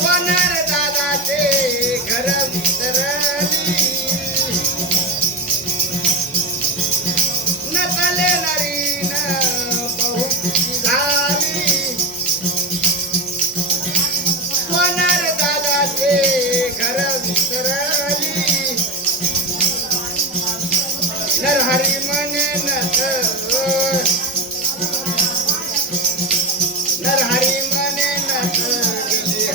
होणार दादाचे घर विसरली. नसले नरीन बहु झाली. दादा दादाचे घर विसरली. नरहरी म्हणे नस